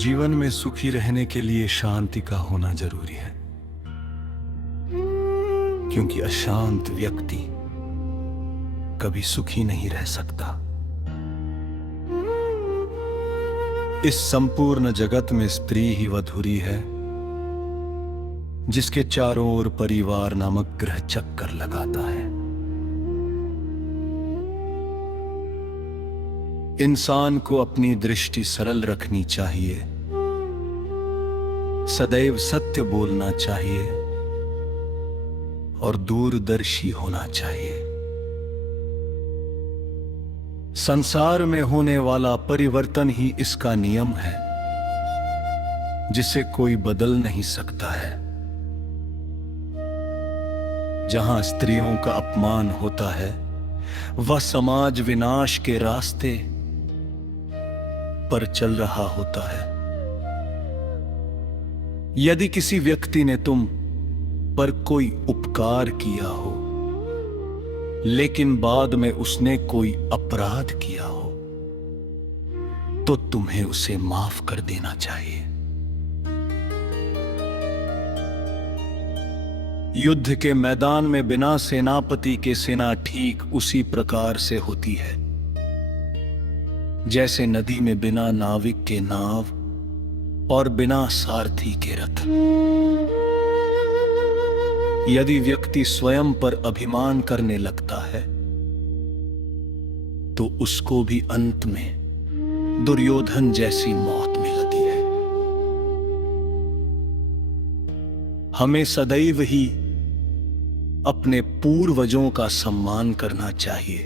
जीवन में सुखी रहने के लिए शांति का होना जरूरी है, क्योंकि अशांत व्यक्ति कभी सुखी नहीं रह सकता। इस संपूर्ण जगत में स्त्री ही वधुरी है, जिसके चारों ओर परिवार नामक ग्रह चक्कर लगाता है। इंसान को अपनी दृष्टि सरल रखनी चाहिए, सदैव सत्य बोलना चाहिए और दूरदर्शी होना चाहिए। संसार में होने वाला परिवर्तन ही इसका नियम है, जिसे कोई बदल नहीं सकता है। जहां स्त्रियों का अपमान होता है, वह समाज विनाश के रास्ते पर चल रहा होता है। यदि किसी व्यक्ति ने तुम पर कोई उपकार किया हो, लेकिन बाद में उसने कोई अपराध किया हो, तो तुम्हें उसे माफ कर देना चाहिए। युद्ध के मैदान में बिना सेनापति के सेना ठीक उसी प्रकार से होती है, जैसे नदी में बिना नाविक के नाव और बिना सारथी के रथ। यदि व्यक्ति स्वयं पर अभिमान करने लगता है, तो उसको भी अंत में दुर्योधन जैसी मौत मिलती है। हमें सदैव ही अपने पूर्वजों का सम्मान करना चाहिए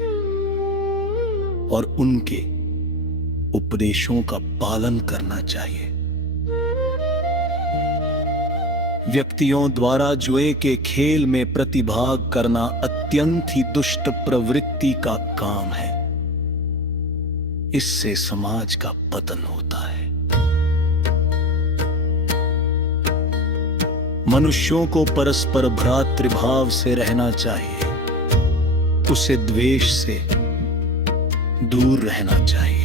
और उनके उपदेशों का पालन करना चाहिए। व्यक्तियों द्वारा जुए के खेल में प्रतिभाग करना अत्यंत ही दुष्ट प्रवृत्ति का काम है। इससे समाज का पतन होता है। मनुष्यों को परस्पर भ्रातृभाव से रहना चाहिए, उसे द्वेष से दूर रहना चाहिए।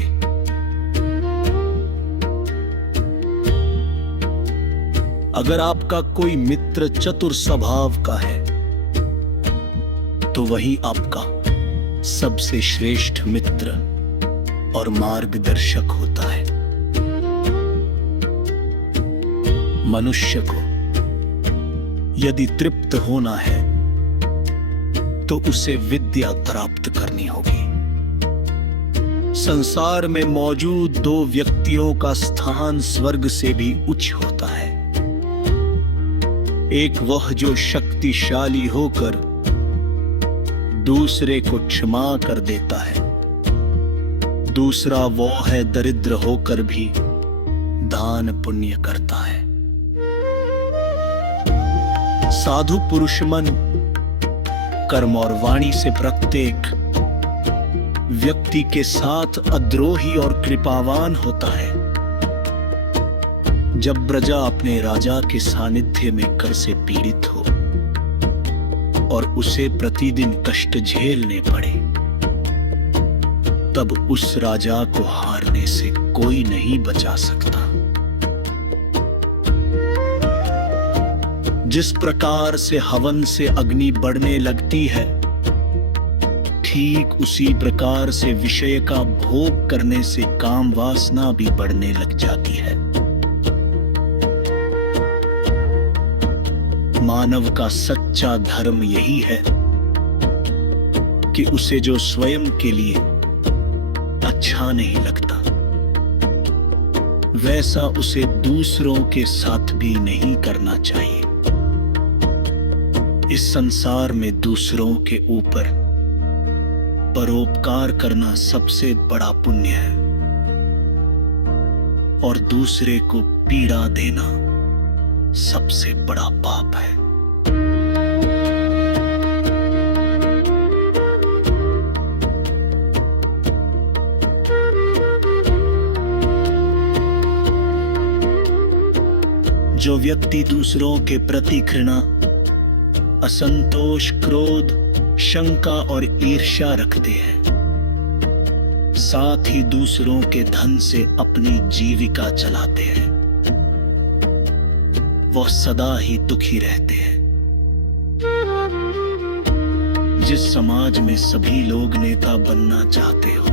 अगर आपका कोई मित्र चतुर स्वभाव का है, तो वही आपका सबसे श्रेष्ठ मित्र और मार्गदर्शक होता है। मनुष्य को यदि तृप्त होना है, तो उसे विद्या प्राप्त करनी होगी। संसार में मौजूद दो व्यक्तियों का स्थान स्वर्ग से भी उच्च होता है। एक वह जो शक्तिशाली होकर दूसरे को क्षमा कर देता है, दूसरा वो है दरिद्र होकर भी दान पुण्य करता है। साधु पुरुष मन, कर्म और वाणी से प्रत्येक व्यक्ति के साथ अद्रोही और कृपावान होता है। जब प्रजा अपने राजा के सानिध्य में कर से पीड़ित हो और उसे प्रतिदिन कष्ट झेलने पड़े, तब उस राजा को हारने से कोई नहीं बचा सकता। जिस प्रकार से हवन से अग्नि बढ़ने लगती है, ठीक उसी प्रकार से विषय का भोग करने से काम वासना भी बढ़ने लग जाती है। मानव का सच्चा धर्म यही है कि उसे जो स्वयं के लिए अच्छा नहीं लगता, वैसा उसे दूसरों के साथ भी नहीं करना चाहिए। इस संसार में दूसरों के ऊपर परोपकार करना सबसे बड़ा पुण्य है और दूसरे को पीड़ा देना सबसे बड़ा पाप है। जो व्यक्ति दूसरों के प्रति घृणा, असंतोष, क्रोध, शंका और ईर्ष्या रखते हैं, साथ ही दूसरों के धन से अपनी जीविका चलाते हैं, वह सदा ही दुखी रहते हैं। जिस समाज में सभी लोग नेता बनना चाहते हो,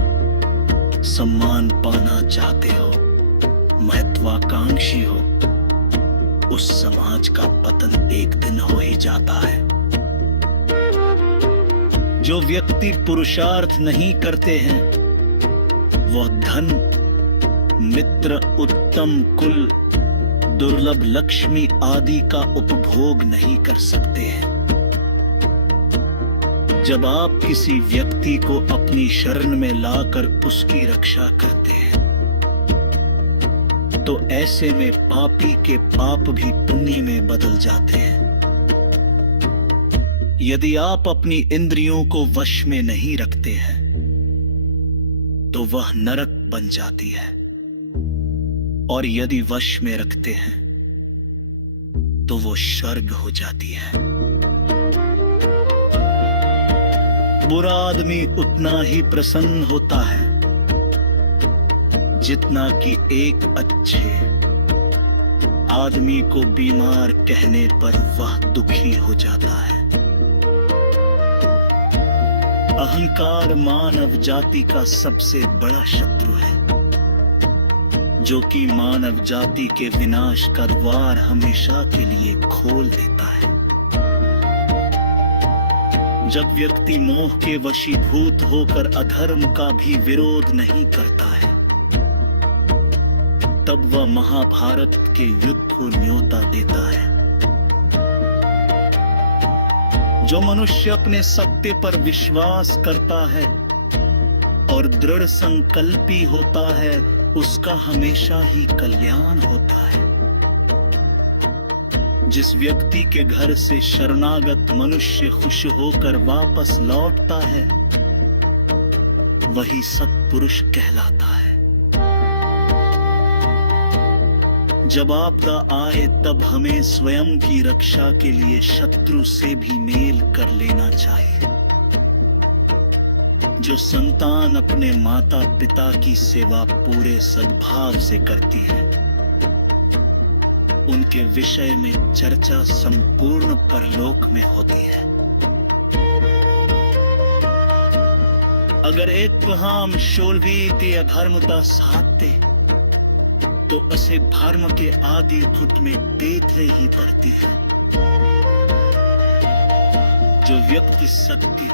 सम्मान पाना चाहते हो, महत्वाकांक्षी हो, उस समाज का पतन एक दिन हो ही जाता है। जो व्यक्ति पुरुषार्थ नहीं करते हैं, वह धन, मित्र, उत्तम कुल, दुर्लभ लक्ष्मी आदि का उपभोग नहीं कर सकते हैं। जब आप किसी व्यक्ति को अपनी शरण में लाकर उसकी रक्षा करते हैं, तो ऐसे में पापी के पाप भी पुण्य में बदल जाते हैं। यदि आप अपनी इंद्रियों को वश में नहीं रखते हैं, तो वह नरक बन जाती है, और यदि वश में रखते हैं, तो वो स्वर्ग हो जाती है। बुरा आदमी उतना ही प्रसन्न होता है जितना कि एक अच्छे आदमी को बीमार कहने पर वह दुखी हो जाता है। अहंकार मानव जाति का सबसे बड़ा शत्रु है, जो कि मानव जाति के विनाश का द्वार हमेशा के लिए खोल देता है। जब व्यक्ति मोह के वशीभूत होकर अधर्म का भी विरोध नहीं करता है, तब वह महाभारत के युद्ध को न्योता देता है। जो मनुष्य अपने सत्य पर विश्वास करता है और दृढ़ संकल्पी होता है, उसका हमेशा ही कल्याण होता है। जिस व्यक्ति के घर से शरणागत मनुष्य खुश होकर वापस लौटता है, वही सत्पुरुष कहलाता है। जब आपदा आए, तब हमें स्वयं की रक्षा के लिए शत्रु से भी मेल कर लेना चाहिए। जो संतान अपने माता पिता की सेवा पूरे सद्भाव से करती है, उनके विषय में चर्चा संपूर्ण परलोक में होती है। अगर एक पहाम शोलभीति अधर्मता साधते, तो असे धर्म के आदि घुट में देते ही पड़ती है। जो व्यक्ति सत्य,